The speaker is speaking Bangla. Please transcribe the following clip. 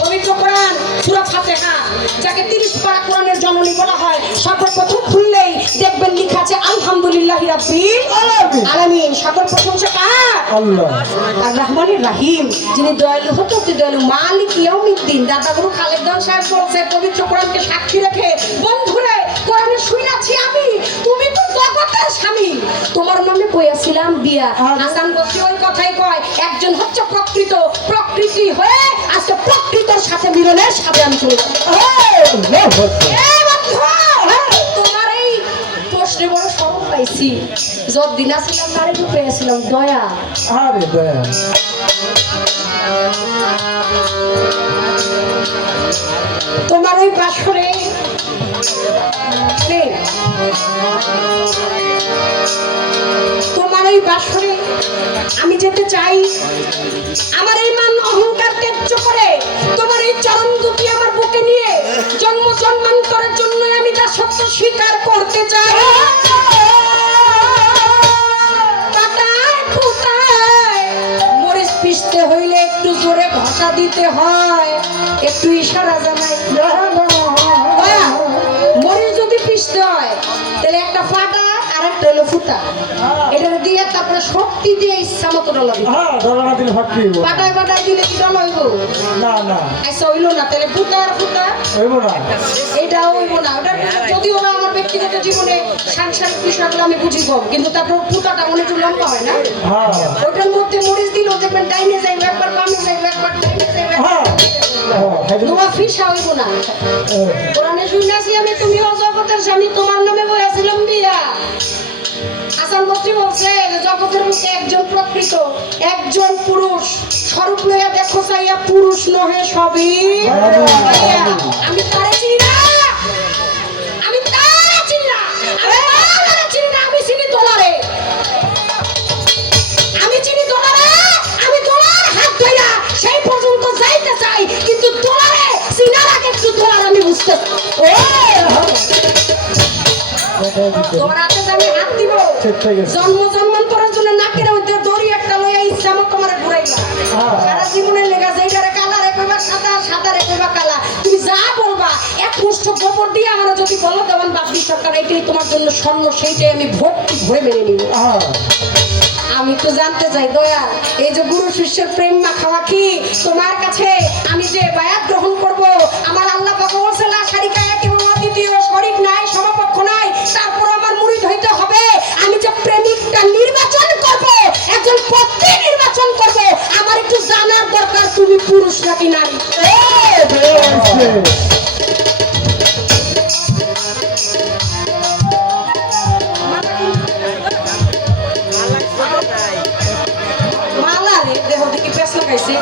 পবিত্র কোরআন সূরা ফাতিহা যাকে 30 পারা কোরআনের জননী বলা হয়, সর্বপ্রথম খুললেই দেখবেন লেখা আছে আলহামদুলিল্লাহি রাব্বিল আলামিন। সকল প্রশংসা কার? আল্লাহ। আর রহমানির রহিম, যিনি দয়ালু হতে দয়ালু, মালিক ইয়াউমিদ্দিন। দাদাগুরু খালেদ দান সাহেব বলছে পবিত্র কোরআনকে সাক্ষী রেখে, বন্ধুরে কোরআনে শুনাছি আমি, তুমি তো জগতের স্বামী, তোমার নামে বইয়াছিলাম বিয়া। হাসান বসরি ওই কথাই কয়, একজন হচ্ছে প্রকৃতি হয়ে আজকে প্রকৃতির সাথে মিলনের সাথে আমি চলে যাব। তোমার এই প্রশ্নে বড় শরম পাইছি, যতদিন আসছিলাম নারে পেয়েছিলাম দয়া। আরে দয়া তোমার ওই বাসরে তোমার এই বাসরে আমি যেতে চাই। আমার এই মান অহংকার ত্যায্য করে তোমার এই চরণ দুটি আমার বুকে নিয়ে জন্ম জন্মান্তরের জন্য আমি তা সত্য স্বীকার করতে চাই। মরিচ পিষতে হইলে একটু জোরে ভাষা দিতে হয়, একটু ইশারা জানাই। মরিচ যদি পিষতে হয় তাহলে একটা ফাটা আর একটা হলো ফুটা, এটা দিয়ে তারপরে শক্তি দিয়ে ইচ্ছা মতো ডলাবি। পাটায় পাটায় দিলে কি ডলাইব? না না, আচ্ছা হইলো না, তাহলে ফুটা আর ফুটা হইব না, এটা হইব না। ওটা যদিও না আমার ব্যক্তিগত জীবনে সাংসারিক বিষয়গুলো আমি বুঝি কম, কিন্তু তারপর ফুটাটা মনে একটু লম্বা হয় না? ওটার মধ্যে মরিচ দিল দেখবেন ডাইনে যাইবে একবার, বামে যাইবে একবার, ডাইনে যাইবে তোমার ফিসা হইব না। কোরআনে শুনেছি আমি, তুমি জগতের স্বামী, তোমার নামে বইয়াছিলাম বিয়া। হাসান বসরি বলছে জগতের মুখে একজন প্রকৃত, একজন পুরুষ, স্বরূপ লইয়া দেখো চাইয়া পুরুষ নহে সবই। আমি তারে চিনি না, আমি তারে চিনি না, আমি চিনি না, আমি চিনি দোলারে, আমি চিনি দোলারে, আমি দোলার হাত ধইরা সেই পর্যন্ত যাইতে চাই, কিন্তু দোলারে চিনার আগে একটু দোলার আমি বুঝতে তোমার হাতে আমি হাত দিব, জন্ম জন্মান্তরের জন্য নাকের মধ্যে দড়ি একটা লইয়া ইচ্ছা মতো তোমার ঘুরাইবা। সারা জীবনের লেগা যেটারে কালারে কইবা সাদা, সাদারে কইবা কালা, তুমি যা বলবা এক মুষ্ঠ গোবর দিয়ে আমার যদি বলো দেওয়ান বাপি সরকার এইটাই তোমার জন্য স্বর্ণ, সেইটাই আমি ভক্তি ভরে মেনে নিব। আমি তো জানতে চাই দয়া, এই যে গুরু শিষ্যের প্রেম মাখামাখি তোমার কাছে আমি যে বায়াত গ্রহণ করব, আমার আল্লাহ পাক বলেছেন লা শারিকা একেবারে দ্বিতীয় শরীক নাই, সমপক্ষ নাই, তারপর আমার মুরিদ হইতে হবে। আমি যে প্রেমিকটা নির্বাচন করব, একজন পত্নী নির্বাচন করব, আমার একটু জানার দরকার তুমি পুরুষ নাকি নারী। মালা রে দেহ দেখি পেছ লাগাইছে।